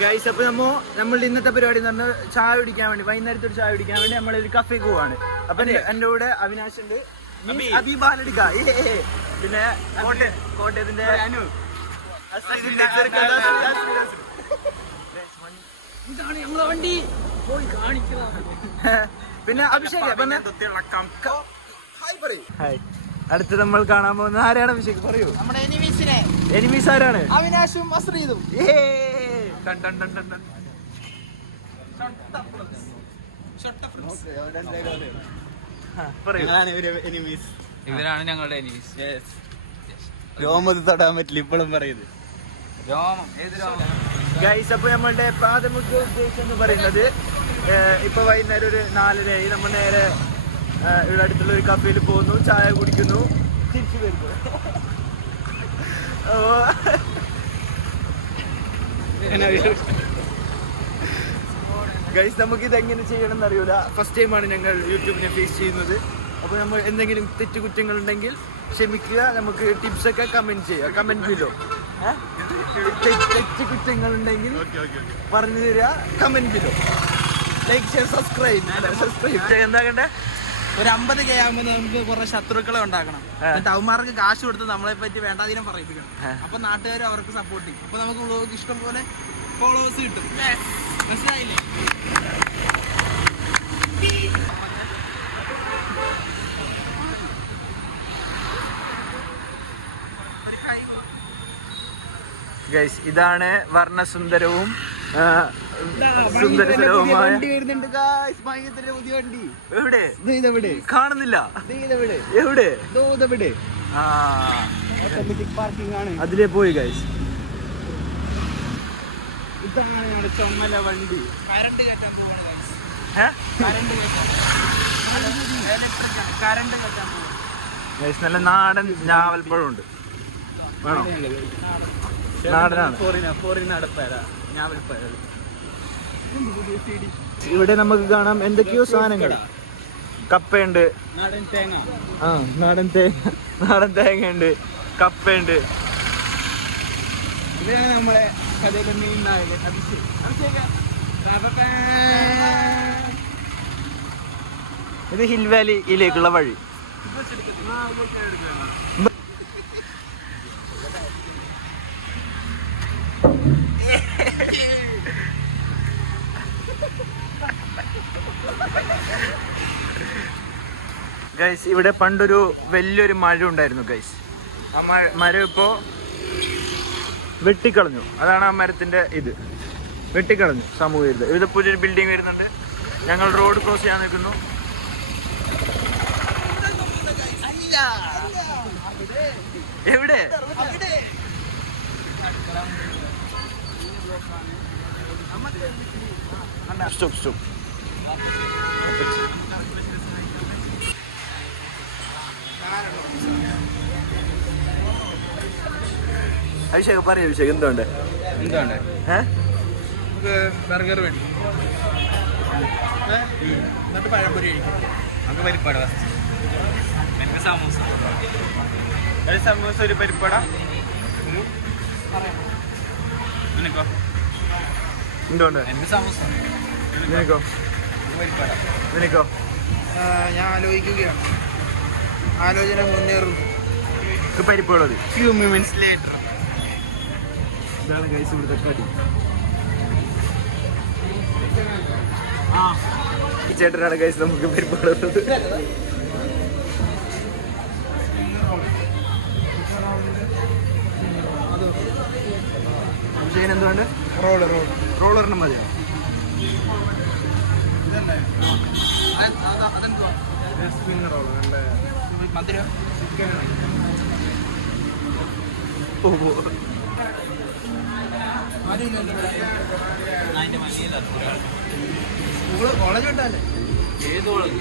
Guys, അപ്പൊ നമ്മളുടെ ഇന്നത്തെ പരിപാടി എന്ന് പറഞ്ഞാൽ ചായ കുടിക്കാൻ വേണ്ടി, വൈകുന്നേരത്തെ ഒരു ചായ കുടിക്കാൻ വേണ്ടി നമ്മളൊരു കഫേക്ക് പോവാണ്. അപ്പൊ എന്റെ കൂടെ അവിനാശ് ഉണ്ട്, അബീബാലെടുക്ക, പിന്നെ കോട്ടയത്തിന്റെ വണ്ടി പിന്നെ അഭിഷേക്. അടുത്ത് നമ്മൾ കാണാൻ പോകുന്ന ആരാണ് അഭിഷേക്? പറയൂ. നമ്മുടെ എനിമീസ് ആരാണ്? അവിനാശും അസ്രീതും. ഇവരാണ് ഞങ്ങളുടെ എനിമീസ്. രോമത് തൊടാൻ പറ്റില്ല ഇപ്പോഴും പറയുന്നത്. ഗൈസ്, അപ്പൊ നമ്മളുടെ പ്രാഥമിക ഉദ്ദേശം എന്ന് പറയുന്നത് ഇപ്പൊ വൈകുന്നേരം ഒരു 4:30 നമ്മൾ നേരെ ഇവിടെ അടുത്തുള്ള ഒരു കഫേയിൽ പോകുന്നു, ചായ കുടിക്കുന്നു, തിരിച്ചു വരുന്നു. ഗൈസ്, നമുക്ക് ഇതെങ്ങനെ ചെയ്യണം എന്നറിയൂല. ഫസ്റ്റ് ടൈമാണ് ഞങ്ങൾ യൂട്യൂബിനെ ഫേസ് ചെയ്യുന്നത്. അപ്പോൾ നമ്മൾ എന്തെങ്കിലും തെറ്റുകുറ്റങ്ങൾ ഉണ്ടെങ്കിൽ ക്ഷമിക്കുക. നമുക്ക് ടിപ്സൊക്കെ കമന്റ് ചെയ്യുക, കമന്റ് ബിലോ. തെറ്റുകുറ്റങ്ങൾ ഉണ്ടെങ്കിൽ പറഞ്ഞു തരിക, comment below. Like, share, subscribe എന്താകണ്ടേ? ഒരു 50K ആകുമ്പോൾ നമുക്ക് കുറെ ശത്രുക്കളെ ഉണ്ടാക്കണം. എന്നിട്ട് അവന്മാർക്ക് കാശ് കൊടുത്ത് നമ്മളെ പറ്റി വേണ്ടാതിനും പറയിപ്പിക്കണം. അപ്പൊ നാട്ടുകാരും അവർക്ക് സപ്പോർട്ട് ചെയ്യും. അപ്പൊ നമുക്ക് വ്ളോഗ് ഇഷ്ടം പോലെ ഫോളോവേഴ്സ് കിട്ടും. മനസ്സിലായില്ലേ? ഗൈസ്, ഇതാണ് വർണ്ണസുന്ദരവും സുന്ദരവുമായ പുതിയ വണ്ടി. എവിടെ കാണുന്നില്ല? എവിടെ? ഓട്ടോമാറ്റിക് പാർക്കിംഗ് ആണ്. അതിലേ പോയി ഗൈസ്. ഇതാണ് ഞങ്ങളുടെ ചുമല വണ്ടി. കറണ്ട് കയറ്റാൻ പോവാണ്. കറണ്ട് കയറ്റാൻ പോവാണ് ഗൈസ്. നല്ല നാടൻ ഞാവൽപ്പഴമുണ്ട്. വേണോ? നാടനാണ്. ഇവിടെ നമുക്ക് കാണാം എന്തൊക്കെയോ സാധനങ്ങൾ. കപ്പയുണ്ട്, നാടൻ തേങ്ങ. നാടൻ തേങ്ങയുണ്ട്, കപ്പയുണ്ട്. ഇതാണ് നമ്മളെ കഥയിലെ മെയിൻ നായകൻ അഭിഷേക്. ഇത് ഹിൽ വാലിയിലേക്കുള്ള വഴി. ഗൈസ്, ഇവിടെ പണ്ടൊരു വലിയൊരു മരം ഉണ്ടായിരുന്നു ഗൈസ്. ആ മരം ഇപ്പോ വെട്ടിക്കളഞ്ഞു. അതാണ് ആ മരത്തിന്റെ ഇത്. വെട്ടിക്കളഞ്ഞു സാമൂഹിക വിരുദ്ധ. ഇവിടെ പുതിയൊരു ബിൽഡിംഗ് വരുന്നുണ്ട്. ഞങ്ങൾ റോഡ് ക്രോസ് ചെയ്യാൻ നിൽക്കുന്നു. എവിടെ? സ്റ്റോപ്പ്. അഭിഷേക് പറയൂ. അഭിഷേക് എന്തുണ്ട്? ബർഗർ വേണ്ടി എന്നിട്ട് പഴംപൊരി കഴിക്കും. നമുക്ക് പരിപ്പാട, എനിക്ക് സമൂസ, ഒരു പരിപ്പട. നിനക്കോ? എന്തുണ്ട്? എനിക്ക് സമൂസ. നിനക്കോ? പരിപ്പാട. നിനക്കോ? ഞാൻ ആലോചിക്കുകയാണ്. ആലോചന മുന്നേറുന്നു. പരിപ്പുള്ളത്. Few minutes later. ഇതാണ് ഗൈസ് ഇവിടുത്തെ കടി. ചേട്ടനാണ് ഗൈസ് നമുക്ക് പരിപ്പുള്ളത്. അഭിഷേകൻ എന്തുകൊണ്ട്? റോളറിന് മതിയോ? മധുരം കോളേജ് വിട്ടല്ലേ? ഏത് കോളേജ്?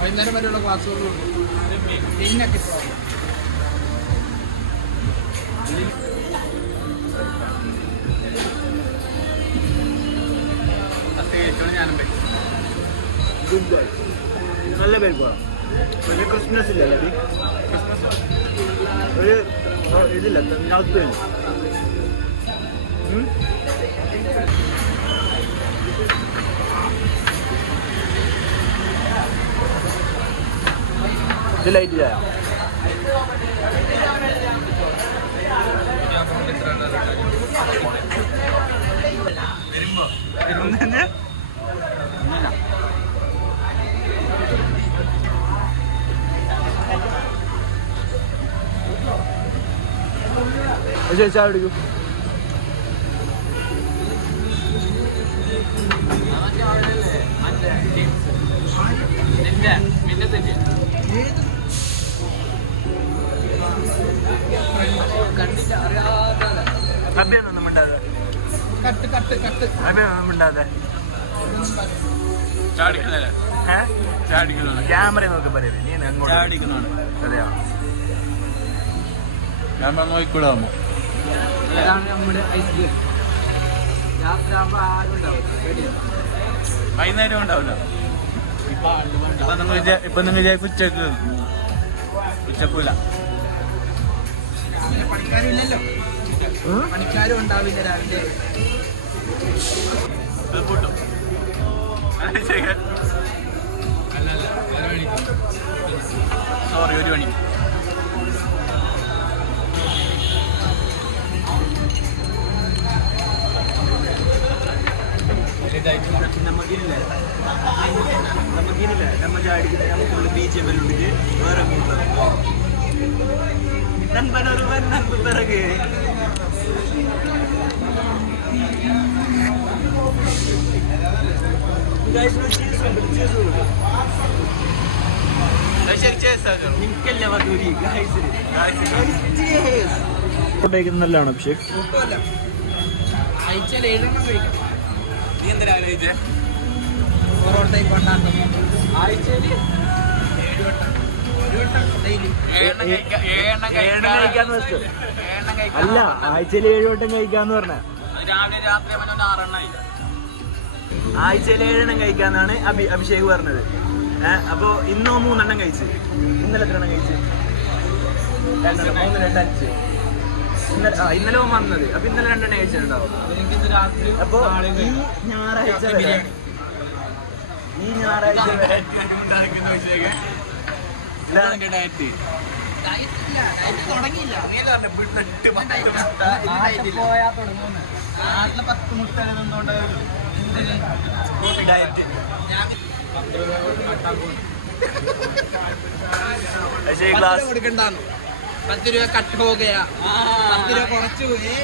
വൈകുന്നേരം വരെയുള്ള ക്ലാസ്സുകളും പിന്നൊക്കെ ഞാനും നല്ല പരിപ്പാണ്. ഒരു ക്രിസ്മസ് ഇല്ലേ? ഒരു ഇതില്ല നൗത്ത് ഇത് ലൈറ്റ് ചായ ചായ എടുക്കൂ അഭിയൊന്നും മിണ്ടാതെ അഭിയൊന്നും മിണ്ടാതെ ക്യാമറ നോക്കി പറയേ നീ അങ്ങോട്ട് അതെയോ ക്യാമറ നോക്കിക്കൂടാമോ വൈകുന്നേരം ഉണ്ടാവില്ല ഇപ്പൊ നിങ്ങൾ വിചാരിക്കും ഉച്ചക്കൂല പണിക്കാരില്ലല്ലോ പണിക്കാരും ഉണ്ടാവില്ല രാവിലെ കൂട്ടും സോറി 1 മണി നമുക്കില്ല നമ്മ ചാടിക്കുന്നത് നമുക്കുള്ള BGM ഉണ്ടിട്ട് വേറെ നൻപനൊരുവൻ നൻപ് പിറകെ നല്ലതാണ് അഭിഷേക് ആഴ്ചയിൽ 7 എണ്ണം കഴിക്കും നീ എന്തിനാ ആലോചിച്ചേ പൊറോട്ടയും കൊണ്ടാട്ടം ആഴ്ചയിൽ 7 വട്ടം 1 വട്ടം ഡെയിലി അല്ല ആഴ്ചയിൽ 7 വട്ടം കഴിക്കാന്ന് പറഞ്ഞ രാവിലെ രാത്രി 6 എണ്ണായി ആഴ്ചയിൽ 7 എണ്ണം കഴിക്കാന്നാണ് അഭിഷേക് പറഞ്ഞത്. അപ്പൊ ഇന്നോ 3 എണ്ണം കഴിച്ച്. ഇന്നലെ എത്ര എണ്ണം കഴിച്ച്? 2 3 2 5 ഇന്നലെ വന്നത്. അപ്പൊ ഇന്നലെ 2 എണ്ണം കഴിച്ചിട്ടുണ്ടാവും. അപ്പൊ ഈ ഞായറാഴ്ച വരെ നാട്ടിലെ 10 മുട്ട നിന്നുകൊണ്ട് കൊടുക്കണ്ടാന്ന് 10 രൂപ കട്ട് പോകുക 10 രൂപ കുറച്ചു പോയി.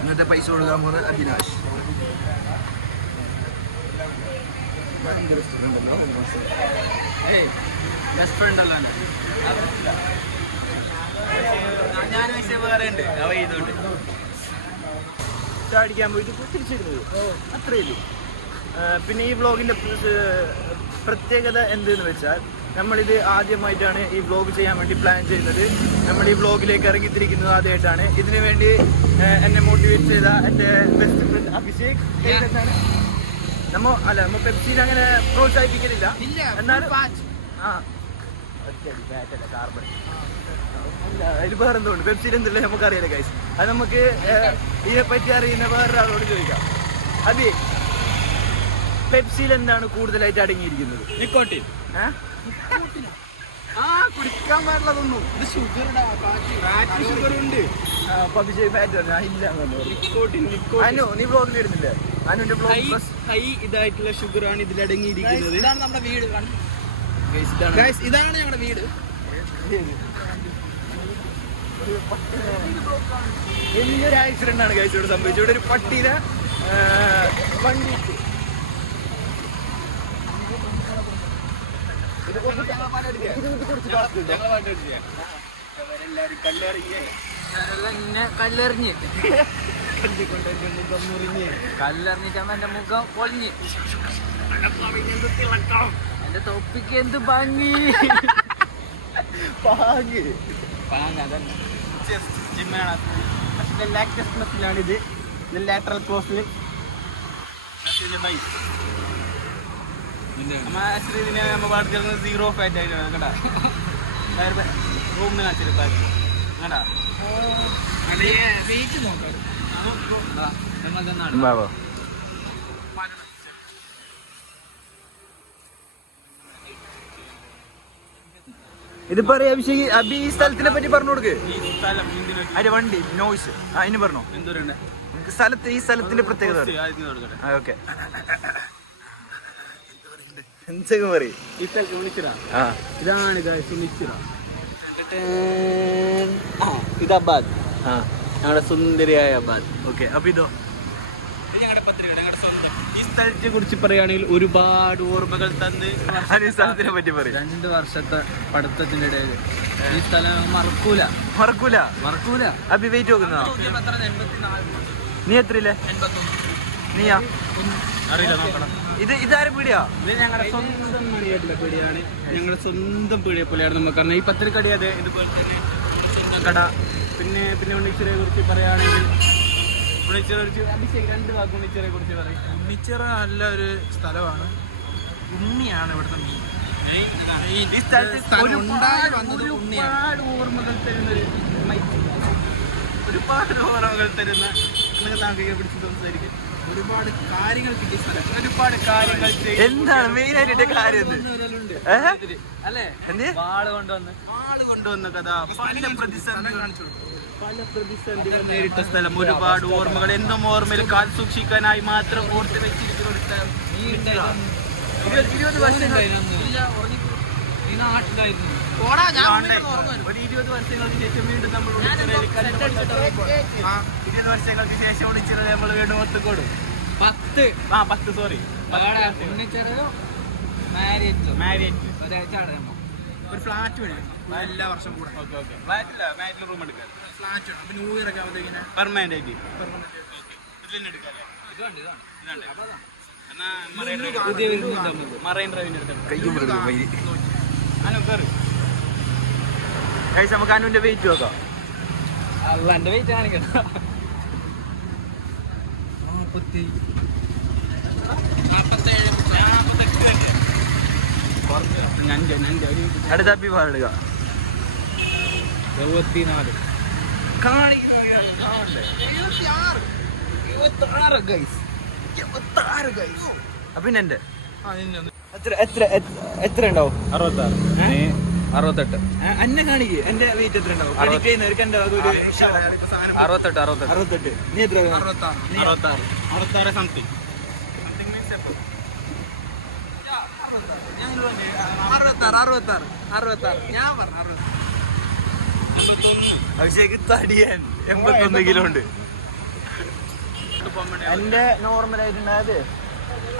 ഇന്നത്തെ പൈസ കൊടുക്കാൻ പോകുന്നത് അഭിലാഷ്. ബെസ്റ്റ് ഫ്രണ്ട് അല്ല ഞാൻ വേറെ ഉണ്ട് അവ ചെയ്തോണ്ട് അടിക്കാൻ പോയിട്ട് തിരിച്ചിരുന്നത് അത്രേ ഉള്ളൂ. പിന്നെ ഈ വ്ളോഗിന്റെ പ്രത്യേകത എന്തെന്ന് വെച്ചാൽ നമ്മളിത് ആദ്യമായിട്ടാണ് ഈ വ്ളോഗ് ചെയ്യാൻ വേണ്ടി പ്ലാൻ ചെയ്യുന്നത്. നമ്മൾ ഈ വ്ളോഗിലേക്ക് ഇറങ്ങിത്തിരിക്കുന്നത് ആദ്യമായിട്ടാണ്. ഇതിനു വേണ്ടി എന്നെ മോട്ടിവേറ്റ് ചെയ്ത എൻ്റെ ബെസ്റ്റ് ഫ്രണ്ട് അഭിഷേക് നമ്മ പെപ്സിനെ അങ്ങനെ പ്രോത്സാഹിപ്പിക്കുന്നില്ല. എന്നാലും കാർബൺ അതിൽ വേറെ എന്തുകൊണ്ട് പെപ്സിയിൽ എന്തില്ല നമുക്കറിയാലോ ഗൈസ്. അത് നമുക്ക് ഇതിനെപ്പറ്റി അറിയുന്ന വേറൊരാളോട് ചോദിക്കാം. അതെ, പെപ്സിയിൽ എന്താണ് കൂടുതലായിട്ട് അടങ്ങിയിരിക്കുന്നത്? നിക്കോട്ടിൻ. കുടിക്കാൻ പാടില്ലതൊന്നും. ഇത് ഷുഗർ ഉണ്ട്. അഭിഷേക് ഫാറ്റ് നീ ബ്ലോഗിൽ ഇടുന്നില്ലേ? അനുവിന്റെ ബ്ലോഗ് ഹൈ ഇതായിട്ടുള്ള ഷുഗർ ആണ് ഇതിൽ അടങ്ങിയിരിക്കുന്നത്. ഇതാണ് നമ്മുടെ വീട്. ഇതാണ് ഞങ്ങളുടെ വീട്. വലിയൊരു ആക്സിഡന്റ് ആണ് കഴിച്ചോട് സംഭവിച്ചത്. ഇവിടെ ഒരു പട്ടീനെ വണ്ടി കല്ലെറിഞ്ഞിട്ട് എന്റെ മുഖം പൊളിഞ്ഞ് എന്റെ തൊപ്പിക്ക് എന്ത് ഭംഗി. ാണിത് ലാറ്ററൽ ക്രോസിൽ ആക്ച്വലി ഇതിനെ നമ്മൾ പാടിച്ചിരുന്നത് 0 ഫാറ്റ് ആയിട്ടാണ് കേട്ടാ. റൂമിന് കാണിച്ചിട്ട് കേട്ടാ. വെയിറ്റ് നോക്കാം. ഞങ്ങൾ തന്നാണ്. ഇതിപ്പോ അഭിഷേക് അഭി ഈ സ്ഥലത്തിനെ പറ്റി പറഞ്ഞു കൊടുക്ക്. ഈ സ്ഥലം അതിന്റെ വണ്ടി നോയ്സ് അതിന് പറഞ്ഞോ. എന്തോരുണ്ട് ഈ സ്ഥലത്തിന്റെ പ്രത്യേകത ഓക്കെ എന്തൊക്കെ പറയും. ഈ സ്ഥലത്ത് ഉണിച്ചിറ. ഇതാണ് ഉണിച്ചിറ. ഇത് അബാദ്. ഞങ്ങളുടെ സുന്ദരിയായ അബാദ്. ഓക്കെ അപ്പൊ ഇതോ ഞങ്ങളുടെ പത്രിക ഞങ്ങളുടെ സ്വന്തം. ഈ സ്ഥലത്തെ കുറിച്ച് പറയുകയാണെങ്കിൽ ഒരുപാട് ഓർമ്മകൾ തന്ന് ഈ സ്ഥലത്തിനെ പറ്റി പറയും. 2 വർഷത്തെ പഠിത്തത്തിന്റെ ഇടയിൽ ഈ സ്ഥലം മറക്കൂല. അഭി വെയിറ്റ് നോക്കുന്നോ? നീ എത്രയില്ലേ? നീയാ? അറിയില്ല, നോക്കണം. ഇതാരും പീടിയാ? ഇത് ഞങ്ങളുടെ സ്വന്തം മണിയായിട്ടുള്ള പീടിയാണ്. ഞങ്ങളുടെ സ്വന്തം പീടിയെ പോലെയാണ് നമുക്കറിയാം. ഈ പത്രികടി അതെ ഇതുപോലെ തന്നെ കട. പിന്നെ ഉണ്ണിച്ചിറയെ കുറിച്ച് പറയുകയാണെങ്കിൽ ഉണ്ണിച്ചിറ അഭിഷേക് 2 വാക്ക് ഉണ്ണിച്ചിറയെ കുറിച്ച് പറയും. ഉണ്ണിച്ചിറ നല്ല ഒരു സ്ഥലമാണ്. ഉണ്ണിയാണ് ഇവിടുത്തെ മെയിൻ. ഈ സ്ഥലത്ത് ഒരുപാട് ഓർമ്മകൾ തരുന്നൊരു താങ്കൾ പിടിച്ച് സംസാരിക്കും. ഒരുപാട് കാര്യങ്ങൾ കിട്ടിയ സ്ഥലം. ഒരുപാട് കാര്യങ്ങൾ എന്താണ് മെയിൻ ആയിട്ട് കാര്യം? അല്ലേ? വാള് കൊണ്ടുവന്ന കഥ. പല പ്രതിസന്ധികൾ നേരിട്ട സ്ഥലം. ഒരുപാട് ഓർമ്മകൾ എന്നും ഓർമ്മയിൽ കാൽ സൂക്ഷിക്കാനായി മാത്രം ഓർത്ത് വെച്ചിരിക്കുന്ന ഒരു സ്ഥലം. 20 വർഷങ്ങൾക്ക് ശേഷം വീണ്ടും നമ്മൾ 20 വർഷങ്ങൾക്ക് ശേഷം ഉണിച്ചിറ നമ്മൾ വീണ്ടും ഒത്തുകൂടും. 10 സോറി ഒരു ഫ്ലാറ്റ് വേണം എല്ലാ വർഷം കൂടെ. ഫ്ലാറ്റിൽ റൂം എടുക്കാം. ഫ്ലാറ്റ് വേണം. അപ്പൊ ന്യൂ ഇയർ ഒക്കെ ആവുമ്പോഴത്തേക്കിനെ പെർമനന്റ് ആയിട്ട് മറൈൻ ഡ്രൈവിന് എടുക്കാം. നമുക്ക് അനുവിന്റെ വെയിറ്റ് നോക്കാം. എന്റെ വെയിറ്റ് കാണിക്കണം. അടുത്ത അഭി പാടുക. 74 പിന്നെ എത്ര ഉണ്ടാവും? 68 അന്നെ കാണിക്ക്. എന്റെ വെയിറ്റ് എത്ര ഉണ്ടാവും? 68. നീ എത്ര? 66 സംതിങ്. അഭിഷേക് തടിയാൻ 81 കിലോ ഉണ്ട്. എന്റെ നോർമൽ ആയിട്ടുണ്ടായത്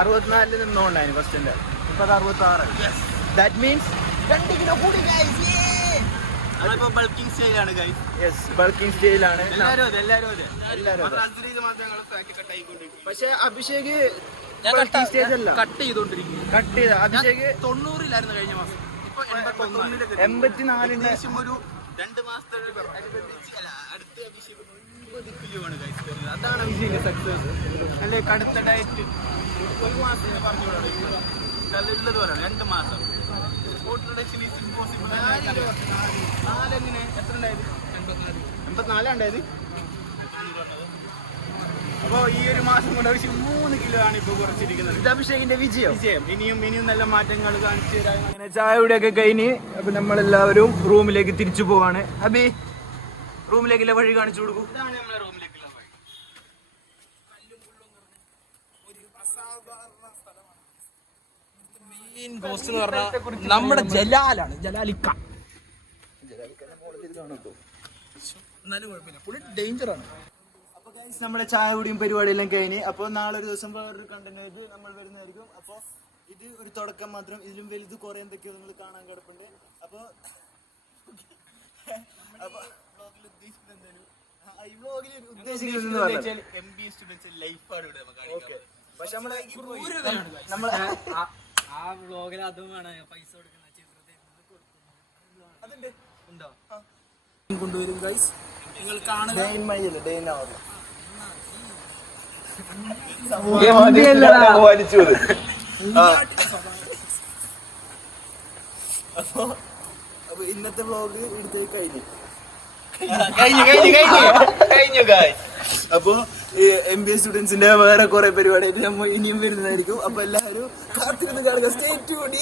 64 നിന്നോണ്ടായിരുന്നു ഫസ്റ്റിന്റെ. ഇപ്പൊ 66. ദാറ്റ് മീൻസ് 2 കിലോ കൂടി. അതിപ്പോ ബൾക്കിംഗ് സ്റ്റൈലാണ് ഗൈസ്. യെസ്, ബൾക്കിംഗ് സ്റ്റൈലാണ്. എല്ലാരും പക്ഷെ അഭിഷേക് ബൾക്കിംഗ് സ്റ്റേജ് അല്ല, കട്ട് ചെയ്തോണ്ടിരിക്കും. അഭിഷേക് 90-ലായിരുന്നു കഴിഞ്ഞ മാസം. ഇപ്പൊ 84 ഏകദേശം ഒരു 2 മാസത്തെ അടുത്ത അഭിഷേക് 50 കിലോ ആണ് ഗൈസ്. അതാണ് അഭിഷേക് സക്സസ്. അല്ലെ കടുത്ത ഡയറ്റ് 1 മാസം പറഞ്ഞുള്ളത് പോലെ 2 മാസം. Reduction is impossible. 4 എങ്ങനെ എത്ര ഉണ്ടായത്? 84 ഉണ്ടായത്. അപ്പോൾ ഈ ഒരു മാസം കൊണ്ട് അഭിഷേക് 3 കിലോ ആണ് ഇപ്പോൾ കുറച്ചിരിക്കുന്നത്. ഇത് അഭിഷേകിന്റെ വിജയം. ഇനിയും നല്ല മാറ്റങ്ങൾ കാണിച്ചു തരാൻ. അങ്ങനെ ചായയുടെ ഒക്കെ കഴിഞ്ഞ് അപ്പൊ നമ്മളെല്ലാവരും റൂമിലേക്ക് തിരിച്ചു പോവാണ്. അബി റൂമിലേക്കുള്ള വഴി കാണിച്ചു കൊടുക്കൂ. ഇതാണ് നമ്മളെ റൂമിലേക്കുള്ള വഴി. മെയിൻ ഗോസ്റ്റ് എന്ന് പറഞ്ഞാൽ നമ്മുടെ ജലാലാണ്. ജലാലിക്ക എന്നാലും കുഴപ്പമില്ല, പുള്ളി ഡേഞ്ചറാണ്. അപ്പൊ ഗൈസ് നമ്മുടെ ചായ കുടിയും പരിപാടിയെല്ലാം കഴിഞ്ഞ് അപ്പൊ നാളെ ഒരു ദിവസം വേറൊരു കണ്ടന്റ് ആയിട്ട് നമ്മൾ വരുന്നതായിരിക്കും. അപ്പൊ ഇത് ഒരു തുടക്കം മാത്രം. ഇതിലും വലുത് കുറെ എന്തൊക്കെയോ നിങ്ങൾ കാണാൻ കിടപ്പുണ്ട്. അപ്പൊ ഈ വ്ലോഗിൽ ഉദ്ദേശിക്കുന്നത് MBA സ്റ്റുഡൻസ് ലൈഫാണ് ഇവിടെ നമുക്ക് കാണിക്കുന്നത്. പക്ഷെ നമ്മളെ ആ വ്ലോഗിൽ അതും വേണം പൈസ കൊടുക്കുന്ന അതുണ്ട് ഉണ്ടോ കൊണ്ടുവരും ഗൈസ്, നിങ്ങൾ കാണുക. വലിച്ചു അപ്പൊ ഇന്നത്തെ വ്ളോഗ് എടുത്ത് കഴിഞ്ഞു. അപ്പൊ MBA സ്റ്റുഡൻസിന്റെ വേറെ കുറെ പരിപാടിയായിട്ട് നമ്മൾ ഇനിയും വരുന്നതായിരിക്കും. അപ്പൊ എല്ലാവരും കാത്തിരുന്ന് കാണുക. Stay tuned.